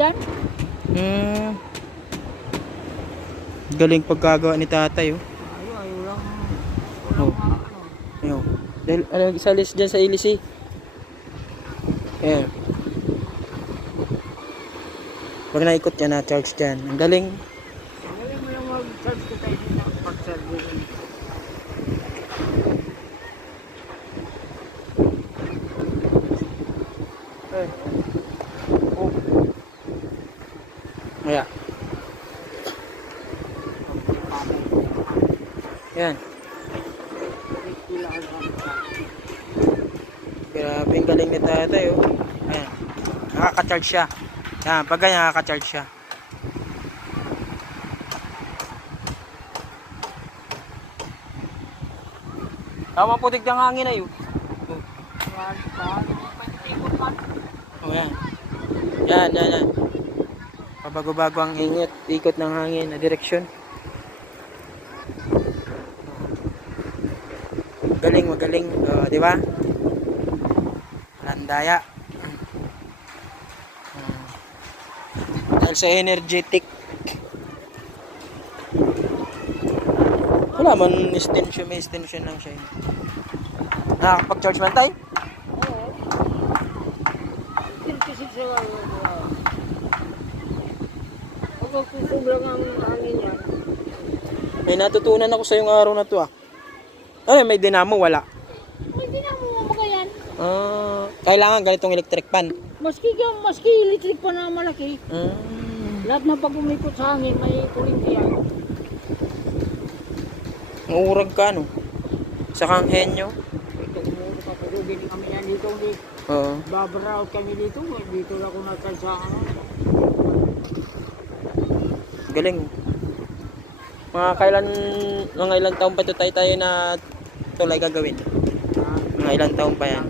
dyan. Galing paggagawa ni tatay, oh. Ayaw lang. Oh. Ayun. Dahil, isa list dyan sa ilis, eh. Ayan. Pag naikot yan, na-charge dyan. Ang galing. Magaling mo lang mag-charge ko tayo ng pag-service. Oh. Kaya. Yan. Grabe, ang galing ni tatay, oh. Ayan. Nakaka-charge siya. Yan, pag ganyan nakaka-charge siya. Tama po tigdang hangin na yun. Oh, yan. Yan. Pabago-bago ang ikot ng hangin na direksyon. Magaling. Di ba? Landaya. Dahil sa energetic. Wala man extension, may extension lang siya. Nakakapag-charge man tayo? Oo. 36 lang. Huwag sobrang ang hangin yan. May natutunan ako sa yung araw na to, ah. Ano, may dinamo, wala. May dinamo mo ba yan? Kailangan ganitong electric pan. Maski electric pa na malaki. Lahat na pag umikot sa hangin, may kurinti yan. Maurag ka, no? Sa kanghenyo. Ito, umuro pa. Pero din kami yan dito. Oo. Babara out kami dito. Dito lang ako nakal sa ano. Galing. Mga ilang taon pa ito tayo na tulay gagawin. Mga ilang taon pa yan.